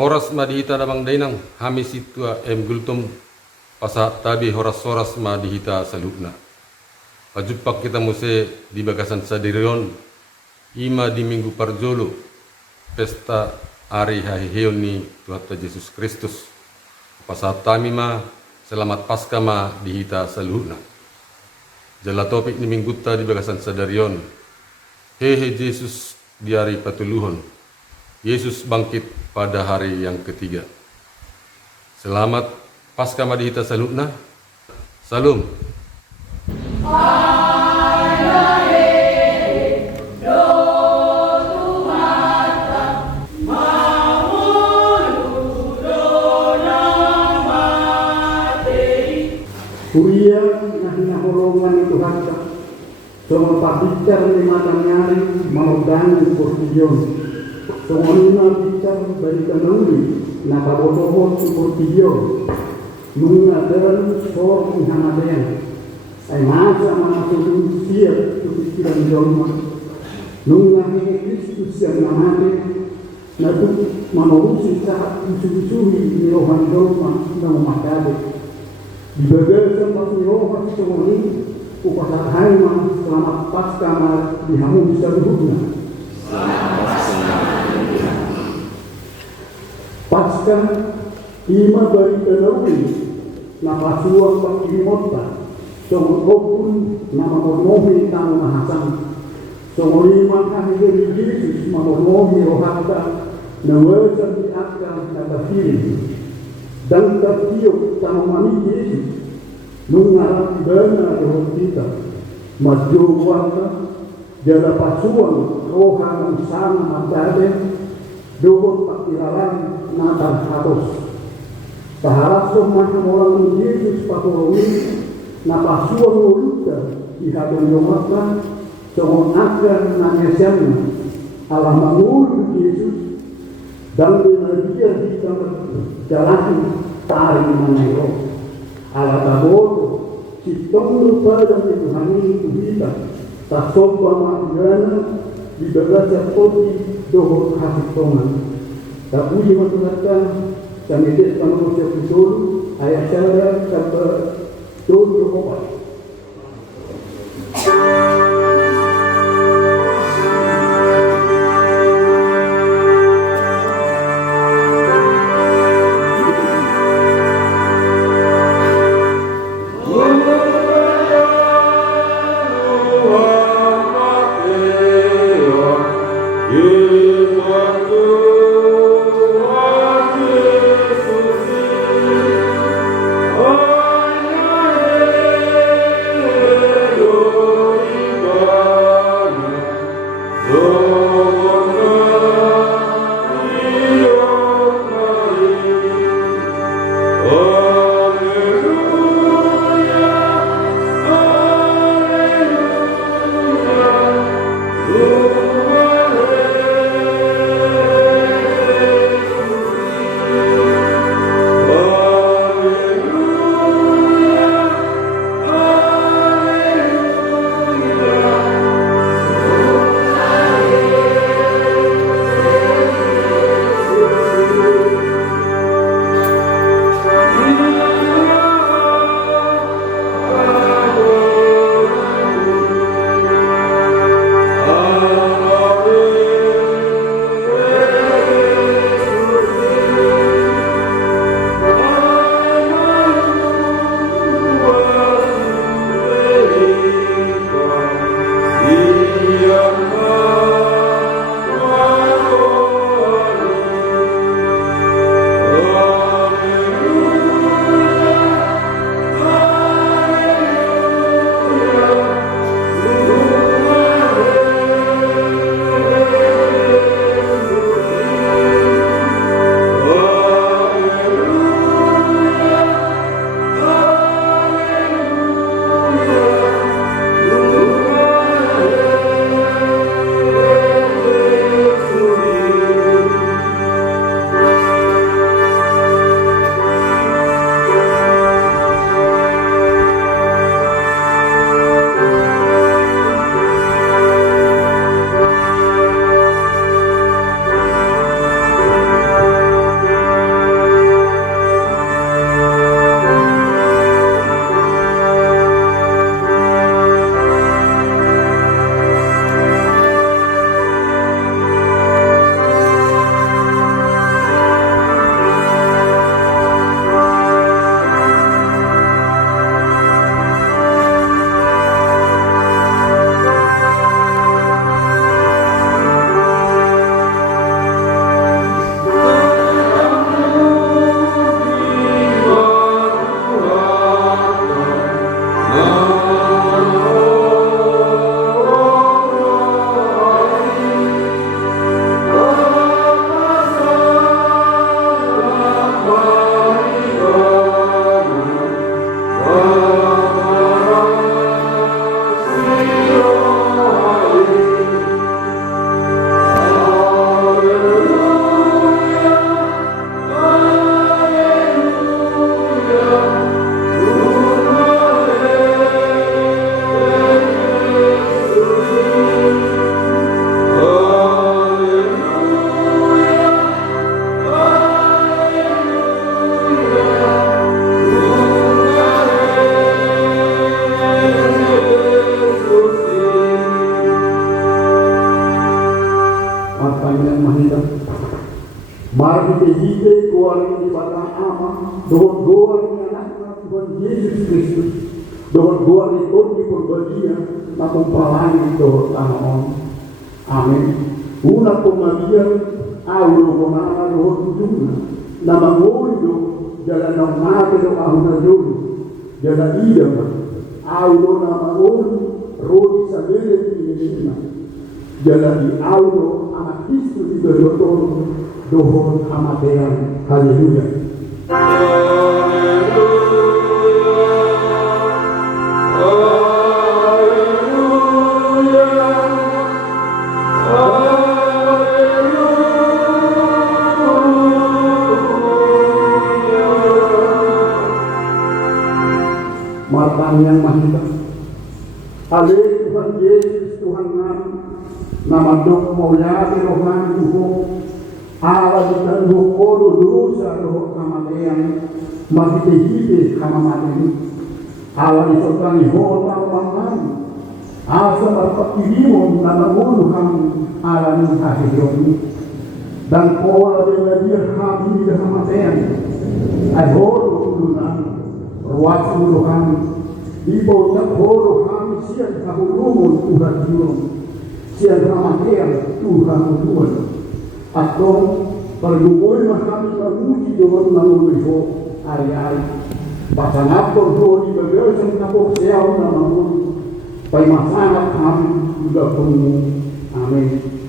Horas madihita damang dainang hamis itua gultum pasa tabi horas madihita salukna. Pajupak kita muse di bagasan sadirion ima di minggu parjolo pesta hari hahiheon ni Tuhan Yesus Kristus. Pasa tamima selamat Paskah ma dihita saluhna. Jala topik ni mingguta di bagasan sadarion. Hehe Yesus di hari patuluhon. Yesus bangkit pada hari yang ketiga. Selamat Paskah ma dihita saluhna. Salam. Kuya na hinaholongan ito hata. So mapabitar ni Madam Nyari maugdan po siyon. So mga bitar balikan nuli na kabotohon po siyon. Mga dalam so ihanaden. Ay masa mga tulong siya tukikiran yoma. Nung nakikita Kristus yang namanya na ito manurusi sa isusuhi ni Rohan Doma na umakade. Di bagian tempat Yehova semua ini upacara selamat Paskah di hamu seluruhnya. Paskah ima dari Elohim nama suam bagi mota pun nama monohi tamu mahasan lima kali dari Yesus monohi rohata nawasan di akal kata kiri dan tertiup sama mami Yesus mengarah benar roh kita maju warna jala pasuan rohan sana mandade dobot pakiralan natal harus taharap semua orang Yesus patologi na pasuan luta ihadon yomata semua akan nangesan alam mengurus Yesus dan dia di tempat jalan tarik menero ala taboto citong lupa dan dituhani kita tak sopa maknanya di berasa poti dohor hati tongan tak puji masyarakat kami tidak manusia betul ayat saya kata dohor obat. Oh Mari kita keluar di batang ama, doa di anak Tuhan Yesus Kristus, doa di Tuhan di perbadian, namun palangi doa tanah. Amin. Una pemagian, aulo komana doa tujuna, nama moido, jalan nama do ahuna jodo, jalan idam, aulo nama moido, rodi sabele di jalan di aulo anak Kristus di berdoa. Dohon amatean, haleluya. Martan yang mahita. Ale Tuhan Yesus Tuhan nama dok mulia Tuhan Tuhan. Allah kita doa dosa doa kematian mati hidup kematian Allah disokani hota pangan asa dapat dirimu nama mulu kamu Allah menghadirini dan pola dengan dia hati kematian adoro dunan ruas mulu kami ibu tak horo kami siap kahulumun Tuhan Tuhan siap kematian Tuhan Tuhan atau perlukan kami memuji dengan menuju hari-hari. Pasang apa doa di bagian senapok siapa namun pai masalah kami juga penuh. Amin.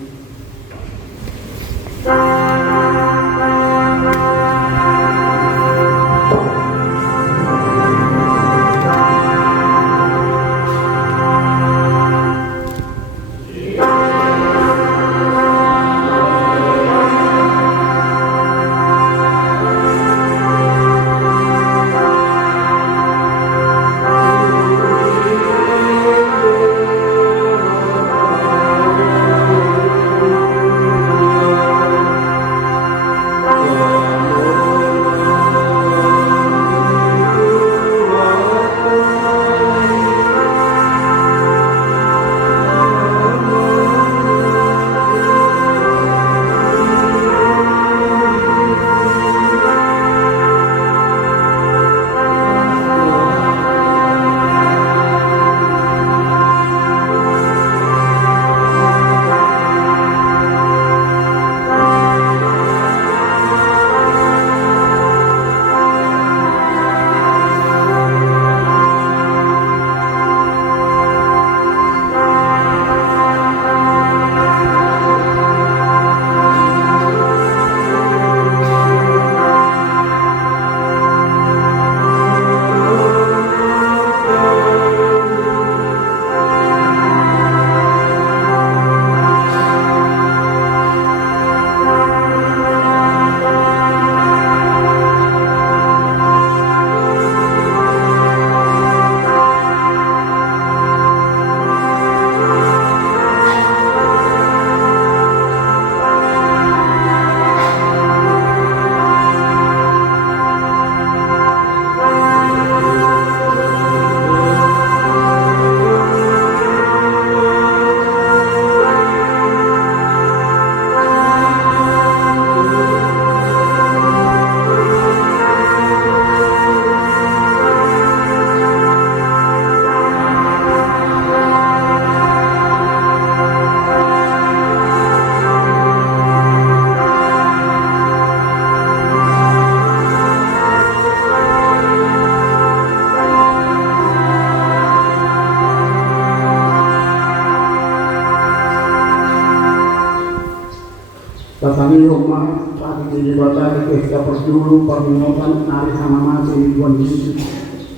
Tatani rumah pagi di batang kita perjuru permintaan hari sama masih kondisi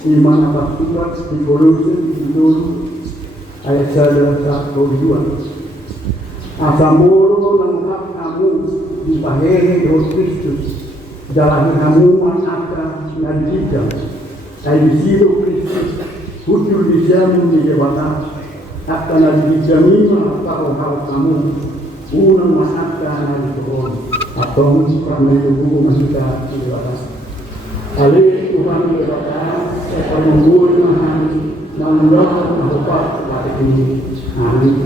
iman atas surat di Kolose dulu ayat 1-2 asamuro lengkap kamu di paheri Roh Kristus jalani kamu manakah dan tidak dari situ Kristus hujur di jamu di batang akan dijamin atau hal kamu unang masakan na doon atau karena itu masika di batas. Ali Tuhan di batas penunggu Tuhan mendoakan menghubah pada ini. Amin.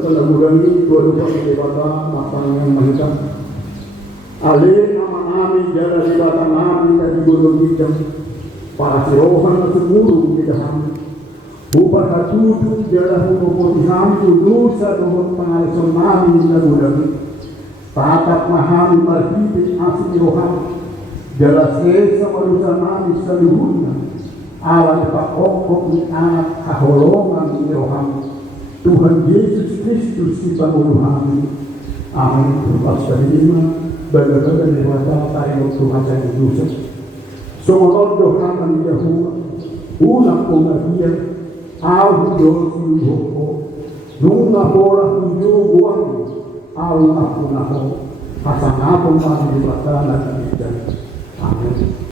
terlalu dua debata matang yang mahita. Alih nama nami jalan debata nami dari gunung hijau. Para sirohan semuru di dalam. Bukan hatutu jalan hukum nusa dohon pengalasan nami dari tatap mahami marhiti asli rohani jelas desa manusia nami seluruhnya awal pakokok di anak kaholongan di rohani Tuhan Yesus Kristus di bangunan amin berpasca lima benar-benar dewasa tayo Tuhan yang Yesus semua doakan Yahuwa ulang pengajian au dosi hoko nunga bola hujuan Allah aku naho hasan apa masih dibatalkan dan amin.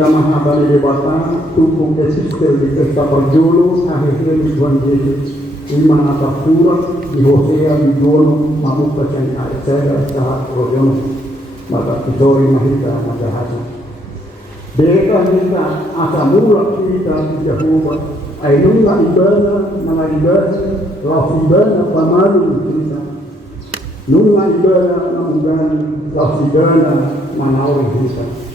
Damah abadi debata tukung kesistel di pesta perjolo akhirnya di Tuhan Yesus iman atas surat di Hosea di Jono mamuka yang saya saat rojono maka kisori mahita maka hasil deka kita asa mula kita di Jehovah ainunga ibana mga ibana laos ibana pamalu kita nunga ibana namugani laos ibana manawin kita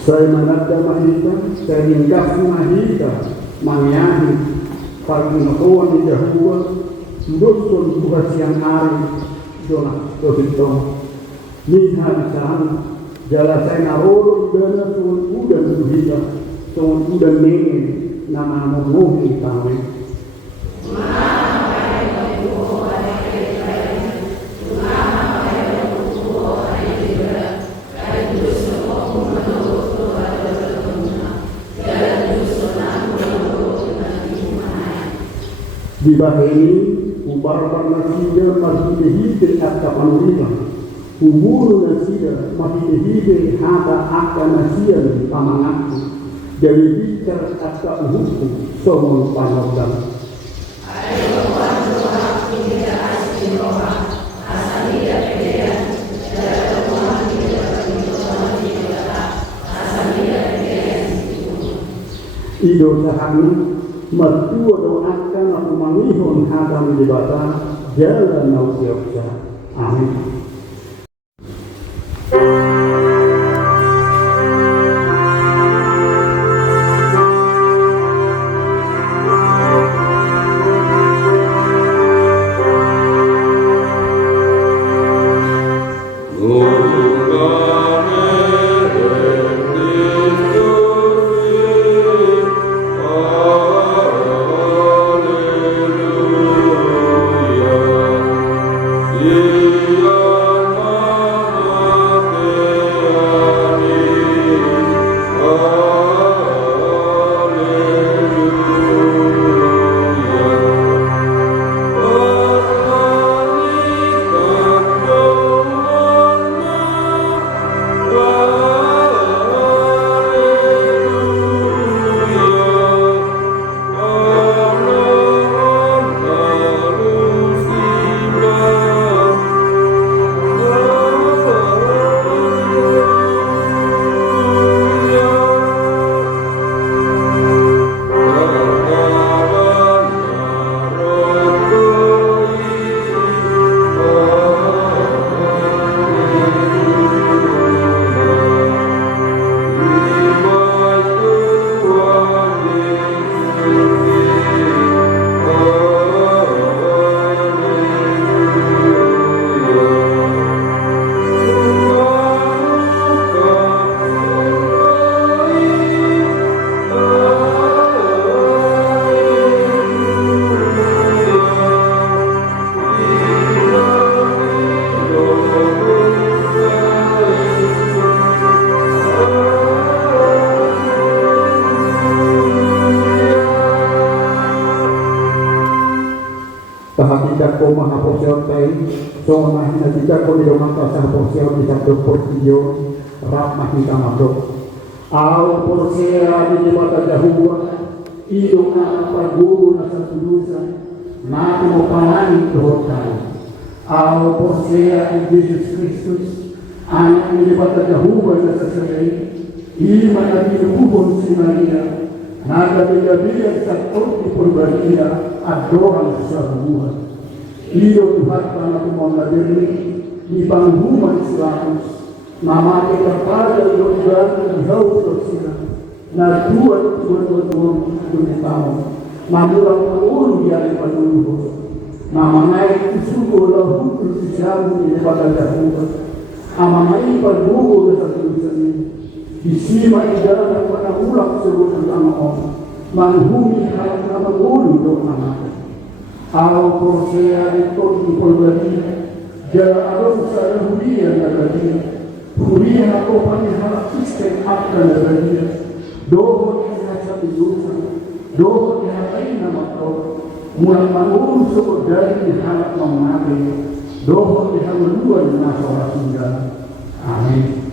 saya menada mahita, saya ringkas mahita, mangyari, pagkinakuan ni Yahuwa, doon bukas siyang hari, doon ito, minhan saan, jala saya narolo ibana tuon udan duhita, tuon udan nengin, na mamunuhin kami. Di bawah ini, ubar nasiya mahidehide at kapanulitan. Umuro nasiya mahidehide hata akta nasiya pamangakti. Dari bicara at kauhukum somong panogdang. Ido sahami mertua doakan aku mangihon hadam di bata jalan nausioksa. Amin. Roma haposio tei so na hina jika ko di mata sa haposio di satu portillo rap mahita mato au porsea di mata jahua ido na paguru na sa tulusa na mo panani dotan au porsea di Jesus Kristus anak di mata jahua na sa selei ima na dilubon si Maria nada beda-beda satu di perbandingan adoran sebuah hidup Tuhan karena mengadili di panggungan Islam nama kita pada doa di jauh tersina na dua tahun mamulang pengulu yang penuh nama naik sungguh lahu bersiamu di pada jauh amamai perbuah satu Isima ijana pada ulang sebut nama orang manhumi hal nama ulu dok nama au prosea itu di polbadi jala alam saya huria nagadi huria aku pani hal sistem akan nagadi doh yang satu dosa doh yang lain nama kau mulang manulu sebut dari hal mengabe doh yang luar nasara tinggal amin.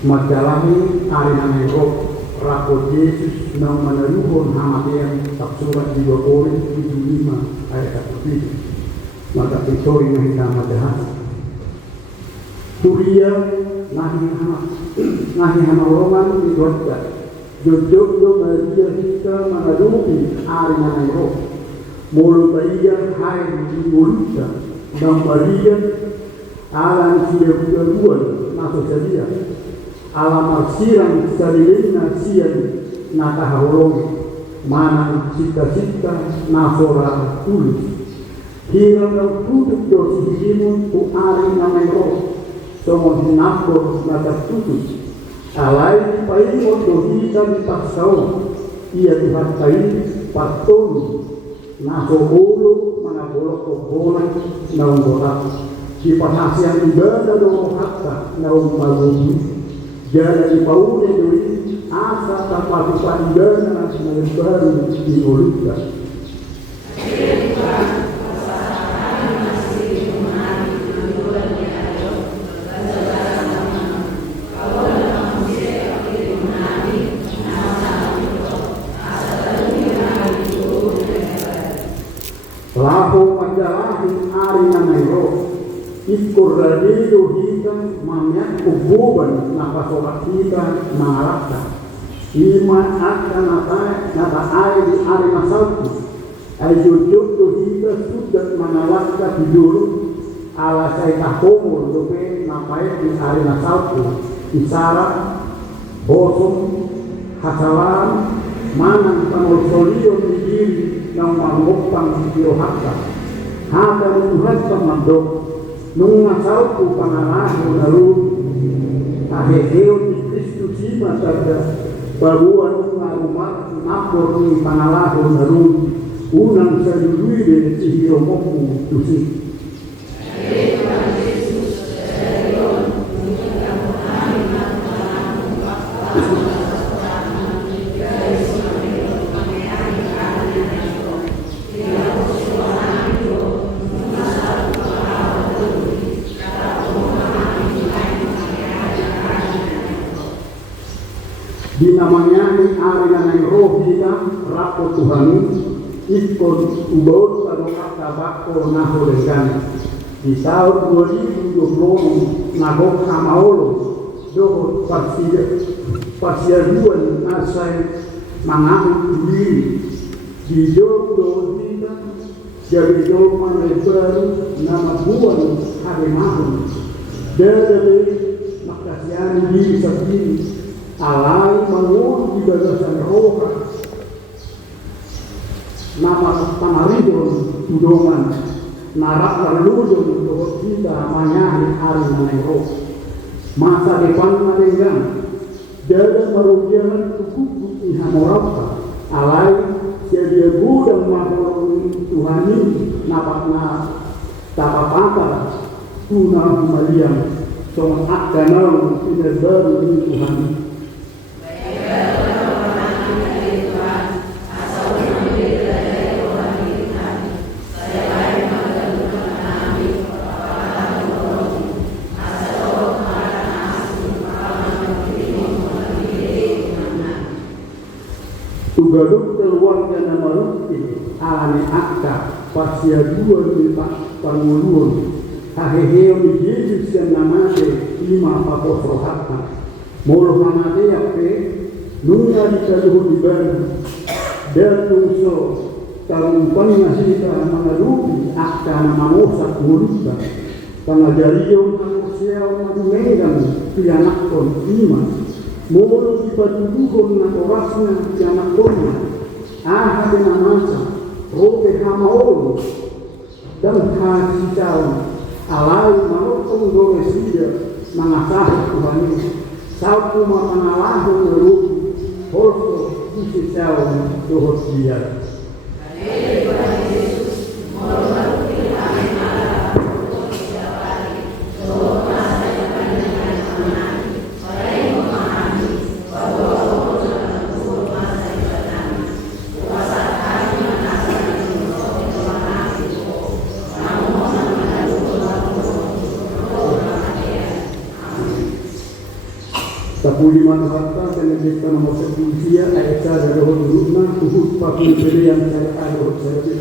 Majalami arinan roh rapor Yesus nang meneluhur hamatian tak surat 2 Korintus 5 ayat 1. Maka pitori nahi nama jahat. Turia nahi hama roman di dosa. Jojo Maria kita meneluhi arinan roh. Mulu baia hai di mulutnya dan Maria alam sudah keduan masuk saja. Alam arsirang salilina sian nakahulong manang cita-cita nasora tulus hirang daw tutup dosi himun ku ari namay roh somong hinapor nakatutus alay paimot dohisan pasau iya dihatai patolu nasoholo mga bolok-bolok naong botak di pasasiang ibadah doong hakta naong malubi jangan dipaunya dari asa tanpa dipandang baru diulutkan. Lahu majalahin ari namairo ikur radiyo hitam mamyak kububan napasorak kita mengarahkan iman akan nata air di hari masalku ayujud tu kita sudah mengalahkan tidur ala saya kahomur dope napai di hari masalku isara bosong hasalan manang panolsolio di diri yang mengopang di rohaka hata Tuhan semandok nung nasalku pangalahu lalu aheheo di Kristus ima saja baruan rumah napor ni pangalahu lalu unang sa dului de sihiromoku tusi di namanya ni ari yang roh kita rapor Tuhan ikon ubot kalau kata bako naholekan di tahun 2020 nagok hamaolo dohot pasiaduan asai mangamit diri di jodoh kita jadi doman lebar nama buan hari mahun dari makasian diri sendiri alai mengur di bagasan roh nama panaridon tudoman narak terlujung untuk kita manyahi hari roh masa depan mereka dari merugian tubuh ihamorapa alai sedia gudang mahal Tuhan ini napakna tapapata tuna maliam soal akanau tidak baru ini Tuhan. Tugaluk keluarga nama rutin alani akta pasia dua lima pangulun aheheo di Yesus yang namanya lima papos rohata mulu hamade yape nunga di kaluh di baru dan tungso talumpannya sita mengaruhi akta nama mosak muruta pengajarion manusia mengumedan pianakon lima mulu dipatuduhon na orasnya tianak kona aha dengan masa robe hamaolo dan kasih jauh alai malokong doa siya mengasah Tuhan ini satu mengalahu merugi holso isi jauh doa siya Sa puliman harta senegita nomor sepuisia aeka dari hurufna uhud pakai pilihan cara alur saja.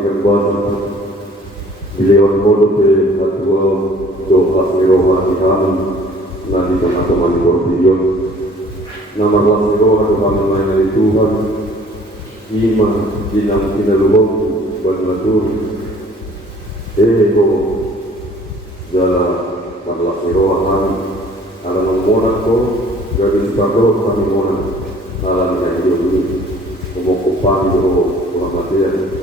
ikan basa Bilewan bodoh ke Natua Doa Siroha Tihan Nadi teman-teman di Borbion Nama Siroha Tuhan melayani Tuhan Ima Jinang Kinalubong Banatur Ego Jala Karla Siroha Han Alam Mona Ko Gadis Pakro Kami Mona Alam Yang Ini Umokupani Doro Muhammadiyah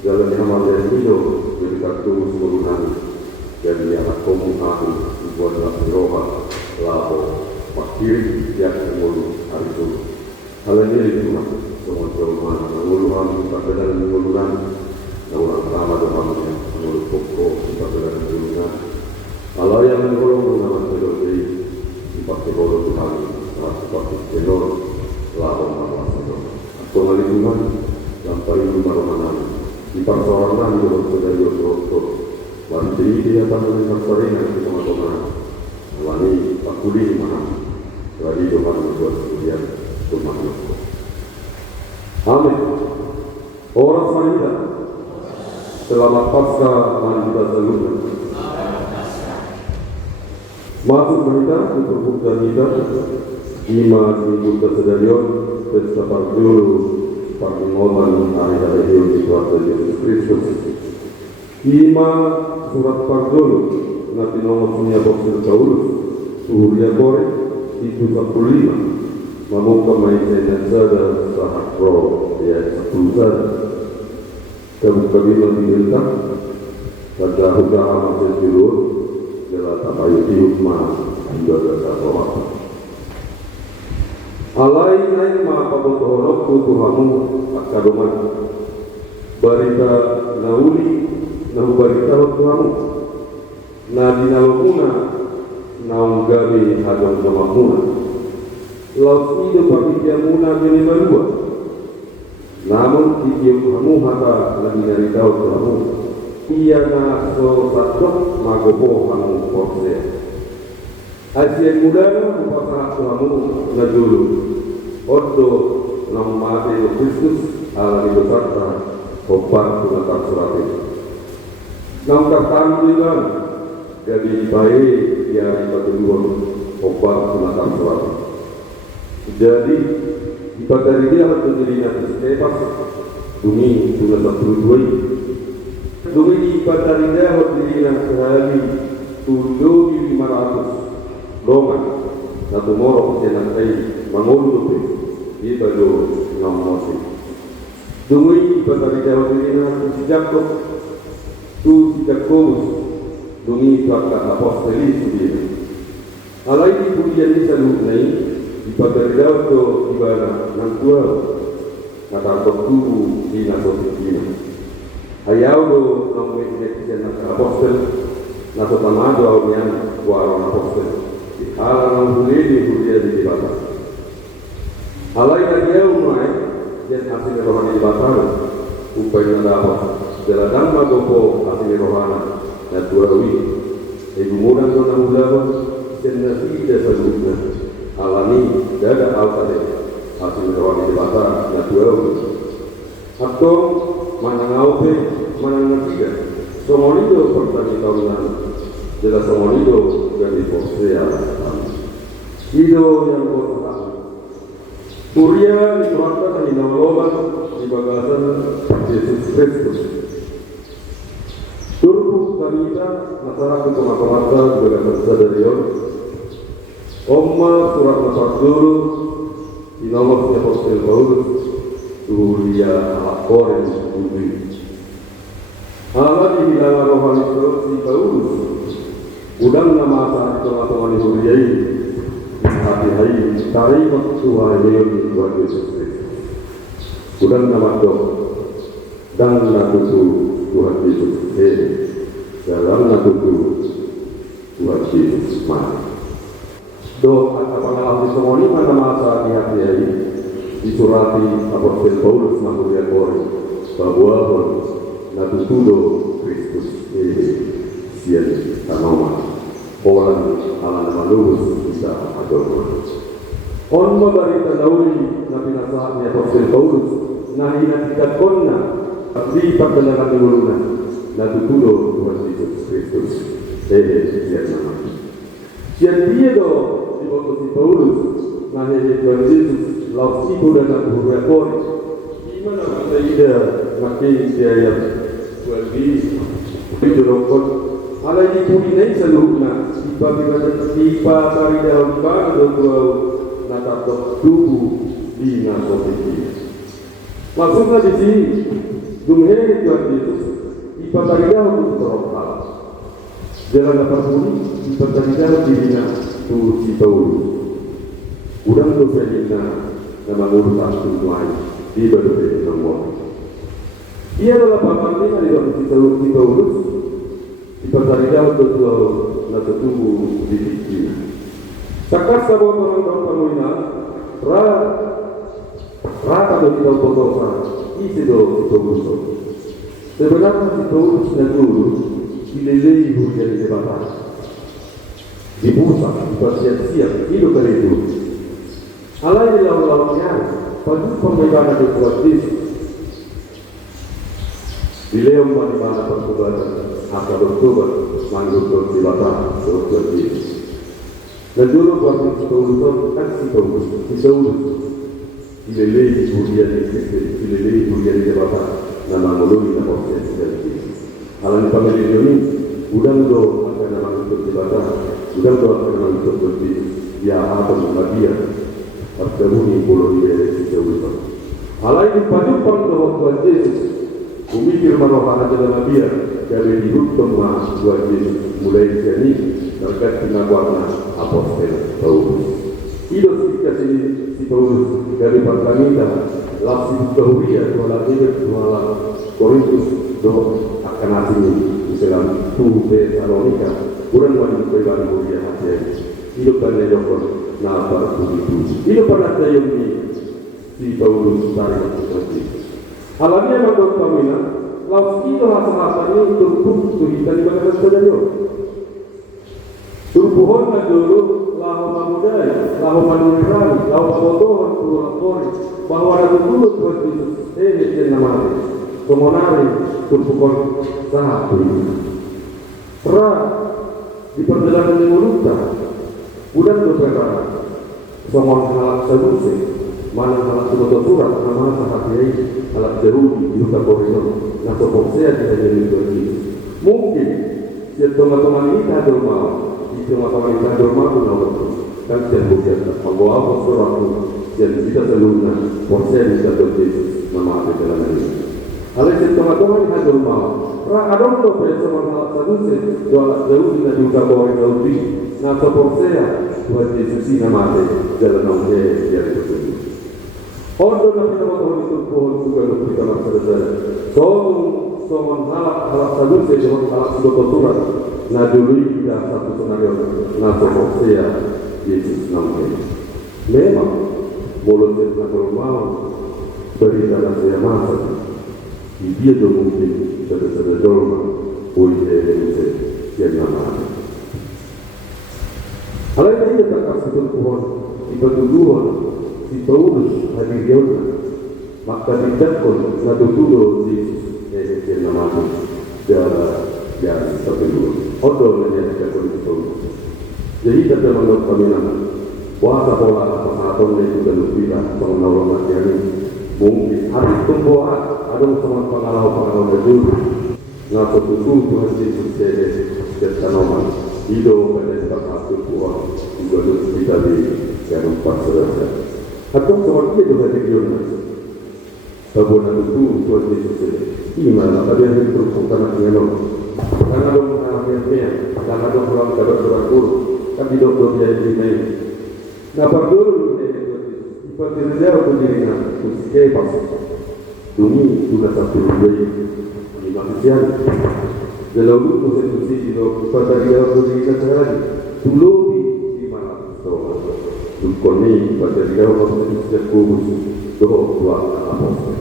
Jalan yang amat video jadi kartu seluruhan dan yang komunikasi dibuatlah Siroha lalu pakir yang mengulu hari itu hal ini itu semua jawaban menguluhan perbedaan menguluhan orang pertama doang yang mengulu pokok perbedaan menguluhan hal yang mengulu nama seperti dipakai bodoh Tuhan seperti tenor lalu nama tenor atau menguluhan sampai rumah mana di persoalan dalam saudari Yosoto wanti dia tangan persoalan di teman-teman wani pakuli mana lagi Tuhan membuat kemudian rumah Yosoto amin orang wanita selamat pasca wanita seluruh masuk wanita untuk bukan kita ima minggu kesedarion pesta dulu Pangimotan hari hidup di kuasa Yesus Kristus. Ima surat Pardul nanti nomor punya Apostol Paulus Suria Bore itu 45 Mamuka main sada sahat roh ya sepuluh kamu diminta pada hukum masih dulu dalam tabayun hidup mah juga ada alai naik ma pabotohorok Tuhamu akadoman barita nauli nahu barita Tuhamu na dinalokuna naung gabi hadong namakuna laut itu pakikiamuna bini balua namun kikiamu hata lagi dari tahu Tuhamu iya na so satok magopo kamu porse Asia muda upasa Tuhamu na dulu Odo nama mati Kristus ala di besarta obat tunatak surati nam kartan juga jadi baik ya dipatuan obat tunatak surati jadi dipatari dia harus menjadi nanti sepas dumi tunatak berduai dumi dipatari dia harus menjadi nanti sehari 7.500 Roman satu morok jenak kai mangulu di baju namosi. Dungui patari jawa dina sejak tu sejak dungui pakka apostoli sendiri. Alai di pujian di salut nai di patari jawa tu ibana nantua kata tu di nasosi dina. Ayau do namwe jenak apostol naso tamado awnian warna apostol. Alam bulili budia di batas. Alai dia umai dan hasil rohani di batas. Upaya dapat jalan magopo hasil rohana dan tuawi. Ibu muda tu nak ulama dan nasi desa lubna. Alami dada alkade hasil rohani di batas dan tuawi. Atau mana ngaupe mana nasiga. Semua itu pertanyaan tahunan. Jelas semua itu jadi posya. Itu yang berlaku. Surya dituangkan di Naloban di bagasan Yesus Kristus. Turku kanita masyarakat kemata-mata bagasan sadarion. Omma surat Al-Fatihah di nomor Apostol Paulus Surya Al-Quran Budi. Allah di dalam rohani si Paulus. Udang nama saat teman-teman Surya ini. Hati-hati tarik Tuhan Yesus buat Yesus Kristus. Udang nama dok dan natutu Tuhan Yesus dalam natutu Tuhan Yesus mati. Dok apa pengalaman semua ini pada masa hati-hati disurati Apostol Paulus Maria Kori bahwa natutu do Kristus sian tanoma orang ala nama lulus bisa adorma. On mabarita nauli nabi nasahnya Apostol Paulus nahi nabikat konna di perjalanan minggu na tutulo Tuhan Yesus Kristus. Siap nama. Siap dia do di waktu si Paulus na Tuhan Yesus laut itu dan berhubungan. Di mana kita ida makin siap Tuhan Yesus itu rokok. Alai di puri naik seluruhnya. Siapa dari dalam bangsa Tuhan na tubuh di nasabiti. Maksudnya di sini, dumheri Tuhan Yesus ipataridah untuk terokal. Jalan dapat puni ipataridah dirinya tu si Paulus. Udang tu felina nama urusan tujuan di berbagai nomor. Ia adalah panggilan di dalam si Paulus ipataridah untuk nasa tubuh di sini. Sakat sabot orang panggilan rata do kita potosa isi do Paulus. Sebenarnya si Paulus dan dulu dilelei hujani jabatan dibusa dipersiap-siap hidup dari itu. Alai lawan-lawannya pada pembebanan di Kristus dileom di mana pertobatan atau bertobat manggul jabatan seperti itu. Dan dulu waktu si Paulus kan si Paulus dilelei hujani jabatan nama melalui nama organisasi. Alam pemilihan ini udang do akan nama untuk jabatan, udang do akan nama untuk berdiri. Ya atau magia, terhubung pulau dia di Jawa. Alam ini padupan do Tuhan Yesus. Umikir marohana jalan magia dari dihukum mas Tuhan Yesus mulai sini terkait dengan warna apostol Paulus. Hidup kita si Paulus dari pertamina lapsi kehurian dua Korintus do akan asing dalam tubuh Tesalonika kurang wanita pribadi mulia hati hidup dan lejokon nafas begitu hidup pada dayung di si Paulus dari seperti alamnya mandor pamina lapsi do hasa-hasanya turbuh tuhitan di bagian saudara turbuhon na dulu lahu mamudai lahu manurani lahu mabotohan turun bahwa ada dulu seperti itu nama kemonari turbuhon sangat serah di perjalanan menurutnya udah beberapa somon halak selusi mana halak sebuah surat nama sahabat ini halak jauh di luka koridor nah sopoknya tidak jadi begini mungkin setiap teman-teman ini hadir mau di teman-teman ini hadir mau kan setiap bukit membawa apa surat yang bisa seluruhnya porsi bisa terjadi nama apa jalan ini oleh teman-teman yang hadir mau adong do bersama halak selusi dua jauh di luka koridor di nah sopoknya buat Yesus nama apa jalan nomor yang terjadi Ondo na pinamatawa nito pohon juga ng kita magsasada. Somon halak salut sa iyo, halak surat na dului kita satu senario na sopoksia Yesus namanya. Memang mulut na normal berita na saya masak. Dia do mungkin sada dorma oi de yang nama. Alai ini tak kasih pohon ibadullah si Paulus hadir Yona maka didakon na tutulo Yesus yang namanya dan sebelum odol menjadi dakon itu jadi kita menurut kami nama puasa pola pasatong na itu dan lupa pengenalan materi mungkin hari tumbuh ada sama pengalaman berdua na tutulo Tuhan Yesus dan tanaman hidup pada sebab satu Tuhan juga kita di yang pasal atau seperti itu saja Yona. Sabun itu Tuhan Yesus ini mana ada yang berfungsi dengan karena dong namanya karena dong orang dapat berangkur tapi dong dia ini dapat dulu seperti dia untuk dirinya seperti pas demi sudah satu dari manusia dalam itu sisi dong pada dia untuk dirinya sekali dulu di mana Dukoni pada dia waktu setiap kubus doa apostol.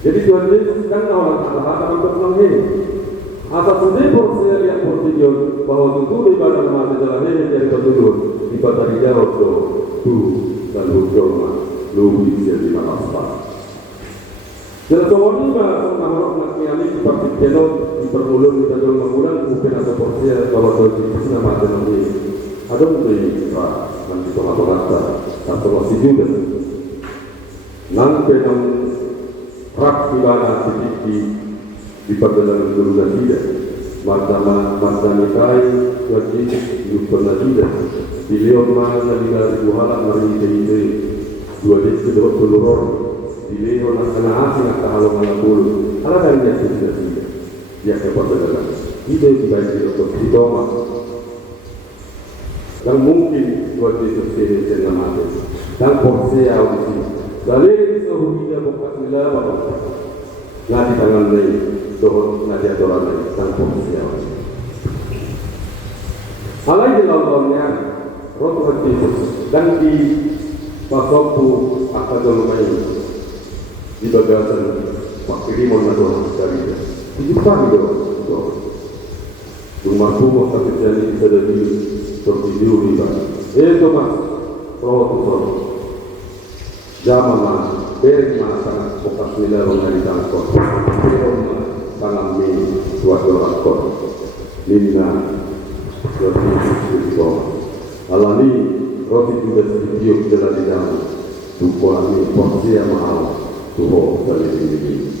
Jadi Tuhan Yesus kan orang Allah untuk mengenai asal sendiri porsi yang porsi bahwa itu ibadah mati dalam ini jadi petunjuk ibadah dia waktu tu dan berdoa lebih jadi maafkan. Dalam soal ini mengamalkan nakmiani seperti keno dipermulung kita dalam bangunan mungkin ada porsi kalau itu nama ada nanti ada mungkin pak nanti soal rasa atau masih juga nanti yang rak di mana di perjalanan guru dan tidak macam nikai wajib hidup pernah tidak beliau mana dari buhala mari ini dua desa dua peluror beliau nak kena asing nak kalau mengapul ala kan dia sudah tidak dia kepada dalam ide dibaca untuk ditoma dan mungkin dua desa sini dengan mati dan porsi audisi dari sehudia bukan milah nanti tangan ini dohor nanti aturan ini dan porsi audisi alai di lautnya roh Yesus dan di pasokku akadol main di bagasan pakai rimon nato dari itu pagi do rumah rumah tapi jadi bisa jadi tertidur di bawah itu mas roh Tuhan zaman beri masa fokus nilai orang di tangkot tangan mi suatu rakor lina suatu alami roti juga sedikit jalan di dalam tukuami porsi yang mahal tuho kali ini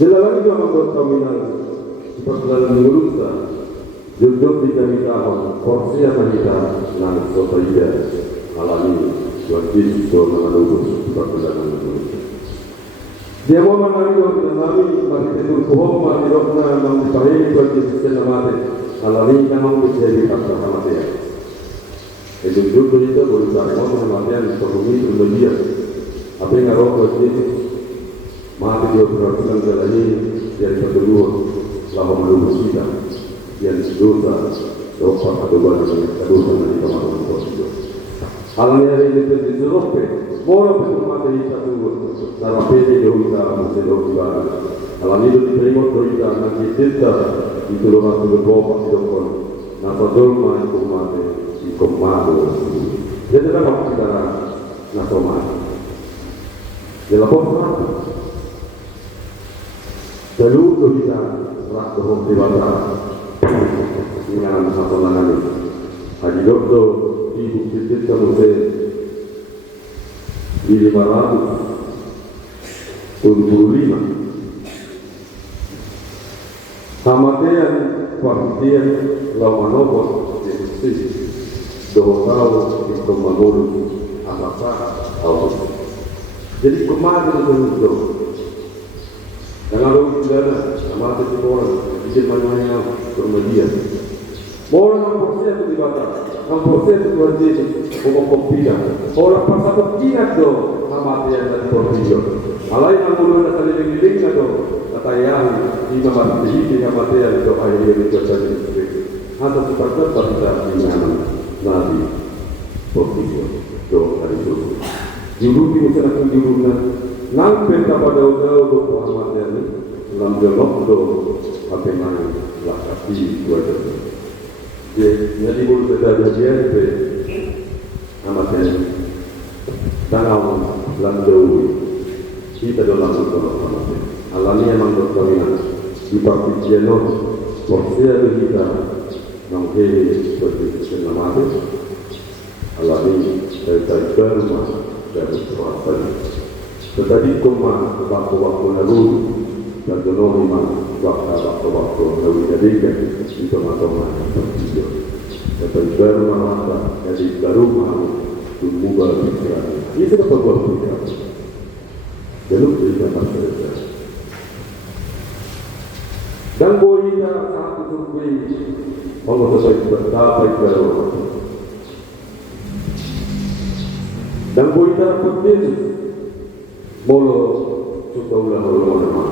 jalan itu membuat kami perjalanan menguruskan jujur di kami tahun porsi yang kita nang sosial alami wajib so mengalami perjalanan menguruskan dia mau mengalami mari itu tuho mari rokna nang dipakai wajib senamate alami kami menjadi kata hamati itu juga itu berusaha untuk memastikan ekonomi Indonesia. Apa yang harus kita mati dia berarti jalan ini yang kedua lama melulu kita yang kedua dosa atau banyak dosa dari teman-teman kita. Halnya ini itu dirope, boleh mati kita dulu. Dalam PD kita mesti doa. Halam itu diterima doa nanti kita itu orang itu berdoa itu napa doa itu mati. Komando, jadi kan waktu kita nasional, dilaporkan jalur kita rak dohong dewasa dengan satu langan haji dokter ibu titik kamu di 525 Hamatean kuartian lawanopos dohong itu mengurus apa atau jadi kemarin itu dengan orang saudara sama itu orang bikin banyak bermedia orang proses itu dibatas proses itu wajib pokok tidak orang pasal ingat do sama yang dari provision alai anggulan dari link do kata yang di mana di yang itu akhirnya itu jadi atau seperti tidak dinamakan Nabi Provision do hari itu juru di masyarakat jurunya nampak pada udara do Muhammad ini dalam dialog do apa yang lakasi dua itu jadi boleh terjadi apa amat ini tanah landaui kita dalam untuk amat ini alami yang berkaitan di partijenon porsi kita Nangkiri seperti senamate, alami dari rumah dari perasaan. Tetapi koma waktu lalu dan donorima waktu lalu jadikan itu matoma seperti itu. Tetapi rumah dari rumah tumbuh pikiran. Ini sudah berbuat pikiran. Jalur cerita masyarakat. Dan bohina satu survei Allah sesuai bertapai kepada dan bohina penting molo sudah ulah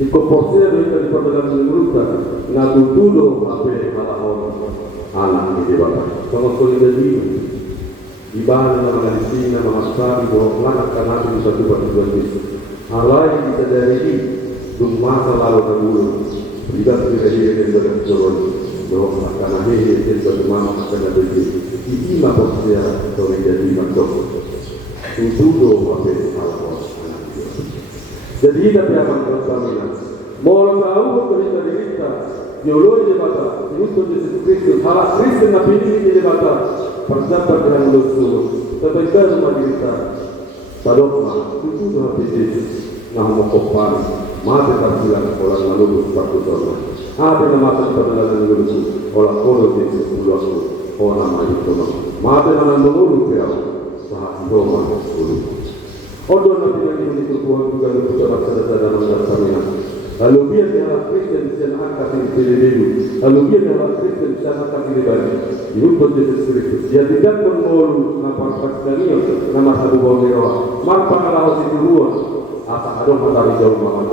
ikut porsi dari perjalanan mereka nak tuduh apa malah anak ini bapak sama sekali jadi di mana nama Palestina memasari bahwa anak kanan di satu batu alai kita dari ini masa lalu dahulu tidak terjadi dengan turun bahwa karena ini tidak cuma akan ada di lima porsi atau menjadi macam itu doa apa alam Jadi tapi akan bersamanya. Mau tahu kita dirita, teologi debata, Kristus Yesus Kristus, hal Kristus nabi ini debata, perjalanan dengan dosa, terbaikkan rumah dirita, padokma, itu sudah Yesus, nah mau kopan, mati tersilang orang lalu satu tahun. Apa yang mati tersilang lalu orang kodo Yesus dulu, orang maju kono, mati mana dulu dia, sahati doma dulu. Odo nabi yang itu Tuhan juga berbicara saudara mengasahnya. Lalu dia adalah Kristen yang akan dipilih. Lalu dia adalah Kristen yang akan dipilih. Hidup Yesus Kristus. Dia tidak mengolu nama Pakistani, nama satu bawah. Maka kalau itu dua, apa ada matahari jauh makan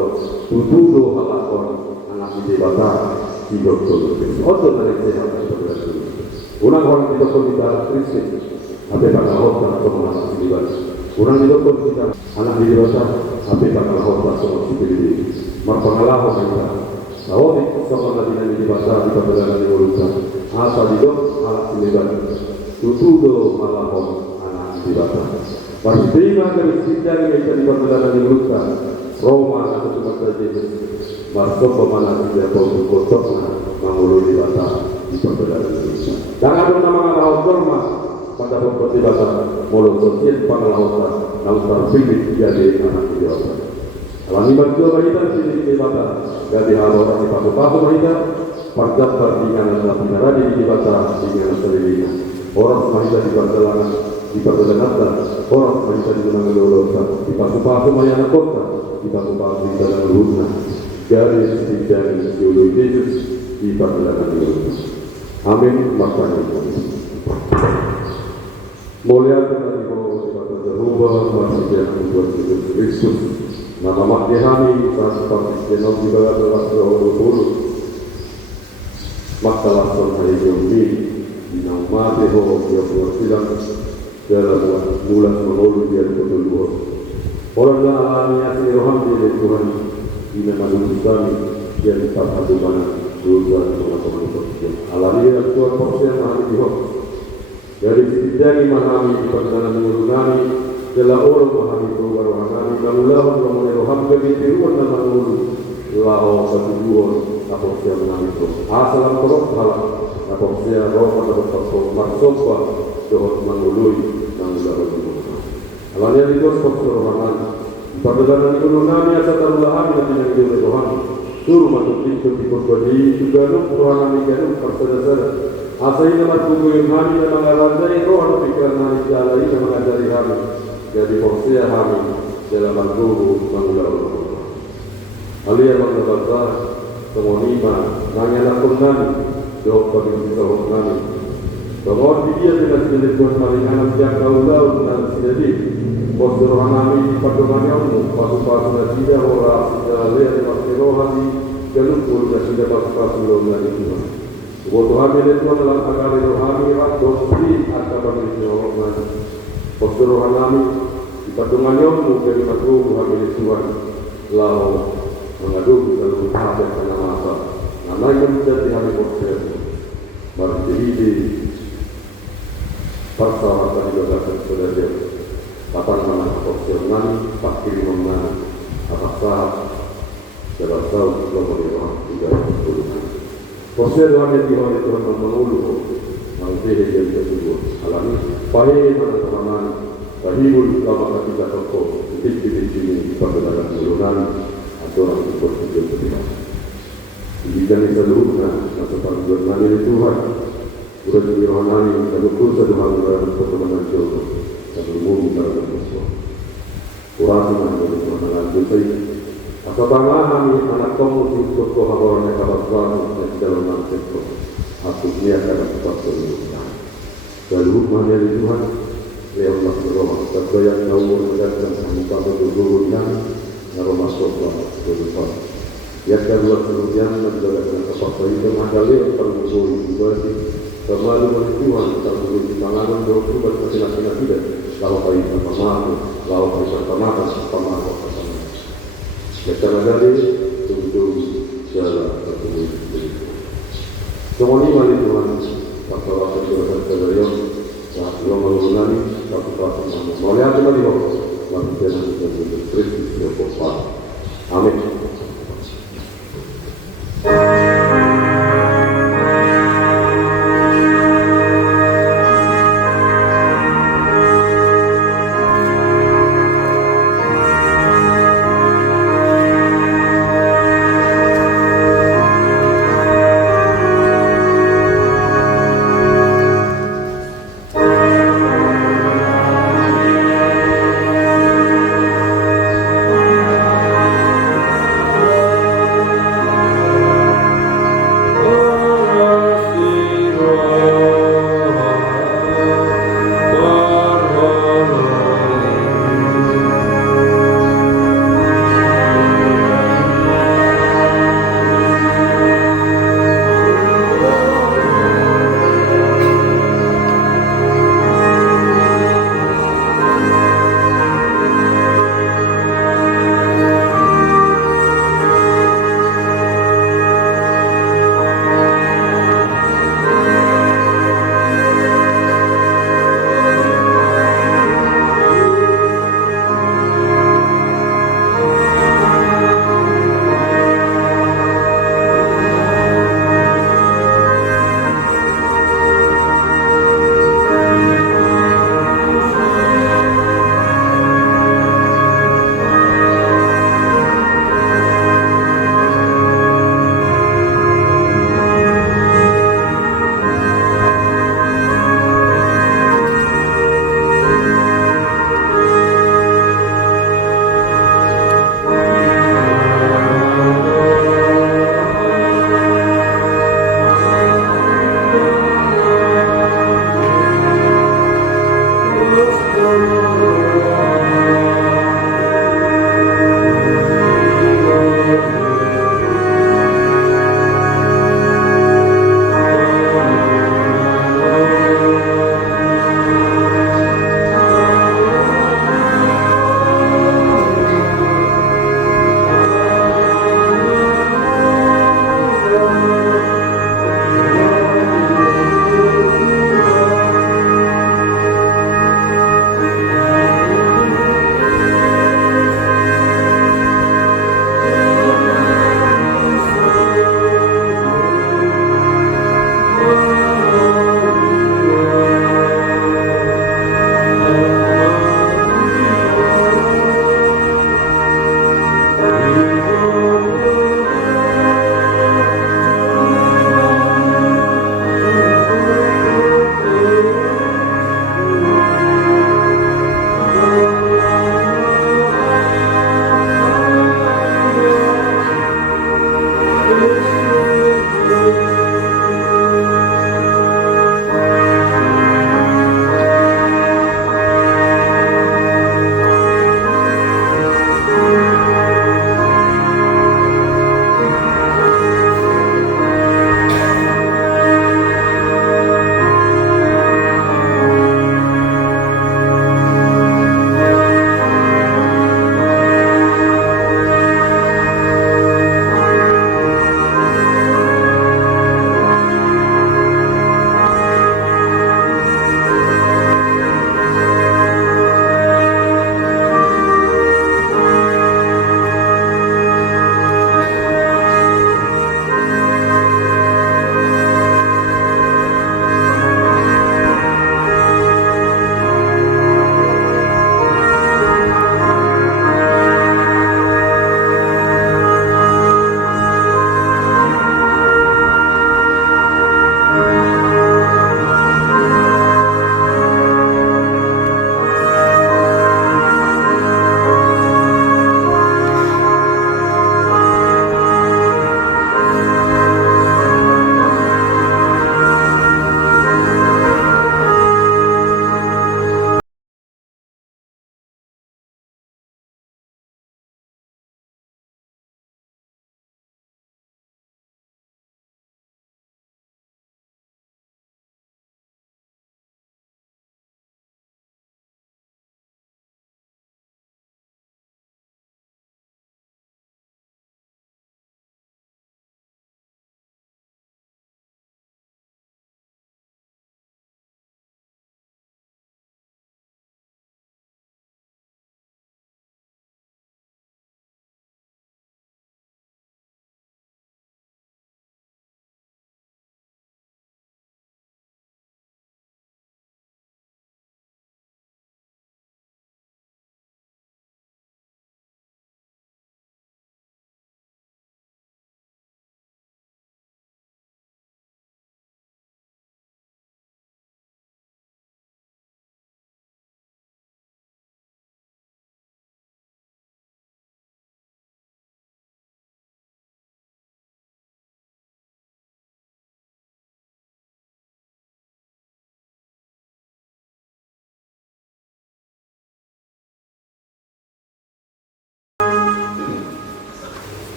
tujuh halakon anak di bata hidup Kristus. Odo dari sehat seperti itu. Orang kita kita Kristen. Apa kata Allah atau anak di bata. Orang itu pun kita anak di bata. Apa kata Allah atau dipilih. Marpangalahu kita. Tahu ni sama lagi di bahasa di perjalanan di urusan. Asal itu alat siliban. Tutudo malahon anak di bahasa. Berterima kasih kita di perjalanan di urusan. Roma atau semacam itu. Masuk pemana tidak perlu kosongna mengulur di bahasa di perjalanan di urusan. Jangan ada nama Allah Roma pada waktu di bahasa. Mulut sosial pangalahota. Namun terpilih jadi anak di bahasa. Alami berdua bahita sini di bata, jadi hal orang di pasu bahita, parjat terdingan adalah pinaradi di bata dengan selirinya. Orang bahita di perjalanan di perjalanan, orang bahita di mana lolosa, di pasu mayana kota, di pasu di dalam luhurna. Jadi dari teologi Yesus di perjalanan di luhurna. Amin. Makanya mulia dari bawah di bata Jehovah masih yang membuat Yesus Kristus. Nama makhami seperti jenos di bawah dalam seluruh makalah sampai jombi di nama Dewa dia bersilang dalam bulan menolak dia betul-betul orang yang alami asli roham dari Tuhan di nama kami dia tetap ada mana dosa teman-teman Tuhan alami yang Tuhan persen mahal Tuhan dari sisi mahami di perjalanan menurunani adalah orang mahami perubahan rohani lalu roham kebitiruan dan menurut lao ketujuan apa yang menami itu asal korok halak apa yang roh pada betul maksudnya doa mengului dan ulah berdoa alanya itu seperti rohani perjalanan itu nami asal terulahan dan yang itu rohani suruh masuk pintu diberi juga rohani kan persedasar asal ini masuk yang kami dan mengajari roh pikiran kami jalani dan mengajari kami jadi porsia kami dalam guru mengulang alia mengabarkan semua lima nanya pun kami jawab kami jawab kami bahwa dia tidak sedikit buat malingan sejak tahun dan jadi postur kami patungan yang pasu-pasu dan tidak orang tidak lihat pasti rohani jalur dan tidak pasu-pasu dan itu waktu kami itu adalah agar rohani atau sih atau bagi orang postur kami di patungan yang mungkin masuk kami Tuhan lalu mengadu dalam hati karena masa namanya menjadi hari postur berjadi pasal tadi juga sudah kapan mana postur mana pakir mana apakah dalam tahun kelima tiga postur yang Tuhan mengulu menghidup yang kedua alami baik mana teman Rahimul lama kita toko titik sini perjalanan menurunkan atau orang berpikir berbeda. Di dalam seluruhnya atau perjalanan itu Tuhan, urat rohani dan ukur seduhan dalam pertemuan Jodoh dan umum dalam Tuhan. Kurasi menjadi perjalanan Tuhan. Asal kami anak kamu untuk kohaboran yang kabar dan dalam nasib akhirnya akan dapat terwujud. Seluruh menjadi Tuhan. Lewat Rasulullah, terbayang naumur mendatang muka berdua naruh masuk berdua. Ya kedua kemudian menjaga kepada itu maka lewat permusuh ibadah kembali berjuang terus di tangan berubah kesalahan tidak lalu baik pertama lalu baik pertama ya terjadi untuk jalan terus semua ini mari Tuhan masalah kesalahan saat yang mengenai satu pasal oleh apa dia lakukan Kristus yang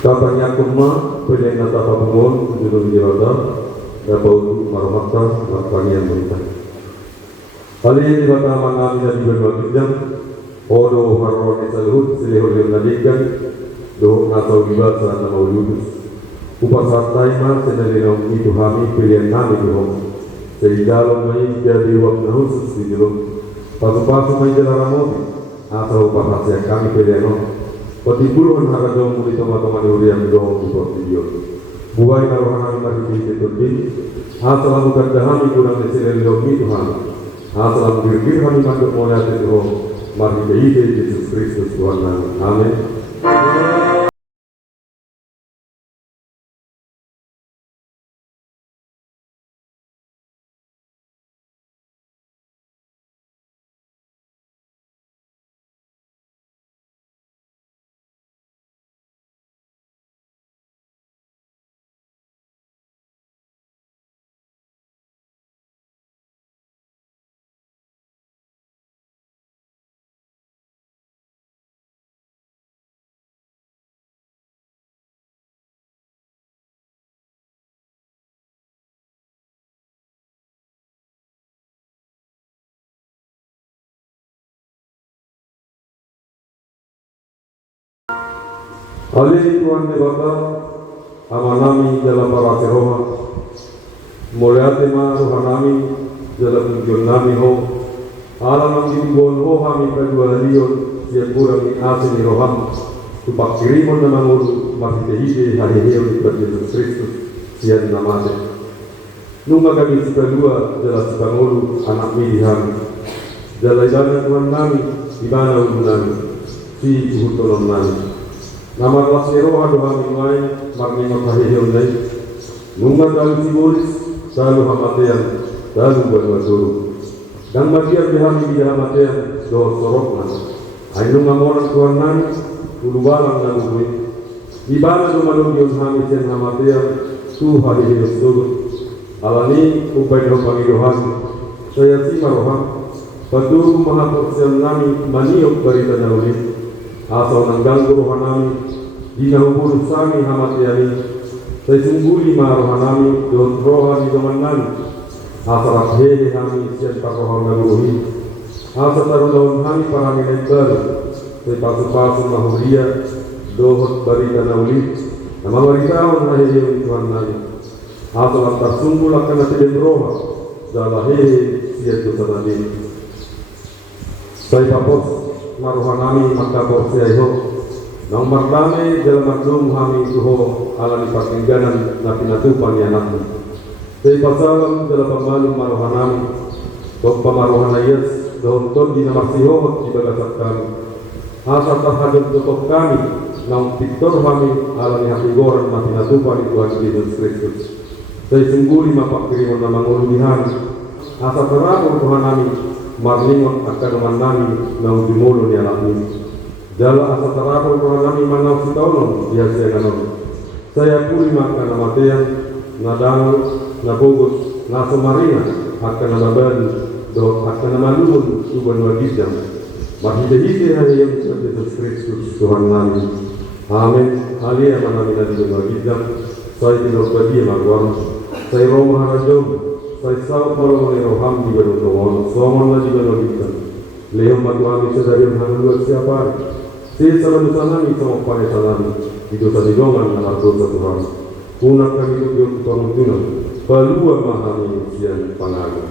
Katanya kuma penyengat apa pun judul jirada dapat marhamatan markanian berita. Kali ini kata mengambil dari berbagai jam, odo haroni salut selihul yang nadikan, do atau dibaca nama uludus. Upasat taima senadino itu kami pilihan kami dohong. Sehingga lomai jadi waktu khusus di dalam pasu-pasu mai jalaramoti atau upasat kami pilihan. Pati puluhan harga jauh muli teman-teman urian dohong di video. Buai naruhan kami di tertib. Asal bukan dahami kurang desilel domi Tuhan. Asal berpikir kami masuk mulai itu. Mari kita Yesus Kristus Tuhan kami. Amin. Alih Tuhan debata amanami dalam para roha mulia tema rohanami dalam tujuan nami ho alam dimbon ho kami kedua lion siap kurang di asin roham tupak kirimun nama mulu masih tehide hari hiu di Yesus Kristus siap namanya nunga kami kedua dalam sepangulu anak milihan dalam jalan Tuhan kami di mana ulun nami si Tuhan nami. Nama Lasero aduh hamilai marni makahiyon lai nungan dalu sibulis dalu hamatean dalu buat-buat dan bagian dihami di hamatean do sorokna ay nungan orang Tuhan nani ulubalang lalu gue di bala dumalung yung hamisen hamatean tu hari hidup dulu alani upay do pangidohan saya si marohan patuh mahaporsian nami maniok barita nauli asal nanggang rohanami di nahubur sami hamatiani saya sungguli ma rohanami don rohan di zaman nami asal abhehe kami siap rohan naguhi asal tarun daun kami para minekar saya pasu-pasu mahulia dohot barita nauli nama baritaon hahehe Tuhan nami asal antar sunggul akan nasibin roha dalah hehe siap dosa nabi saya papos maruhanami maka porsiaiho nang marlame dalam makdum hami tuho alani patingganan na pinatupan ni anakmu say pasalam dalam pambalong maruhanami kung pamaruhanayas doon ton di namarsiho di bagasat kami asa tahadong tutok kami nang piktor kami alani hapigoran na pinatupan ni Tuhan Yesus Kristus say sungguli mapakiriman na manguludihan asa tarapon Tuhan nami marlingon akan manami nang dimulo ni anak ini. Jala asa tarapon Tuhan kami manau sitaunon dia saya kanon. Saya puri makan namatean, nadang, nabogus, nasomarina akan namaban do akan namalun suban wajibam. Mahide-hide hari yang Yesus Kristus Tuhan kami. Amin. Alia manami nadi wajibam. Saya tidak bagi magwam. Saya roh harajom. Saya sahut malam oleh roham di beruntungan, suaman lagi beruntungan. Lehom matuami sedari menghadap siapa? Saya salam sanami sama pada sanami. Itu tadi dongan anak dosa Tuhan. Punak kami itu penguntungan. Palua mahami sian panaga.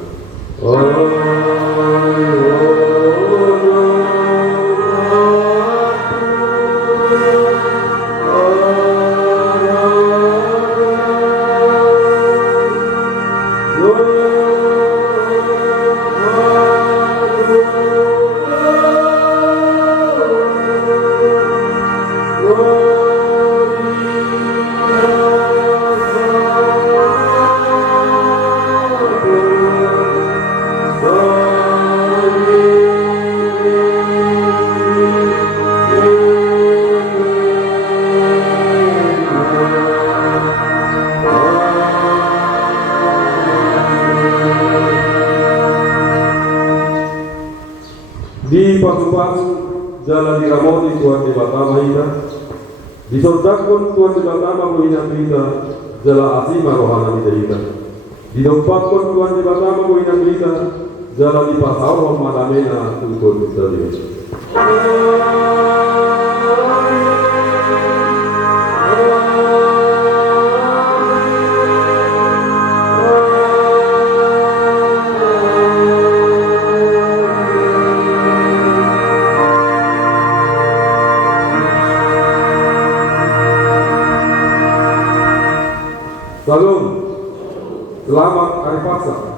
Di pasu-pasu jalan diramoti Tuhan di Batama ita Disordakan Tuhan Jebatama Buhina Berita Jala Asima Rohana Berita. Didompakkan Tuhan Jebatama Buhina Berita Jala di Pasau Madamena Tutur Bisarius. Salam, selamat hari Paskah.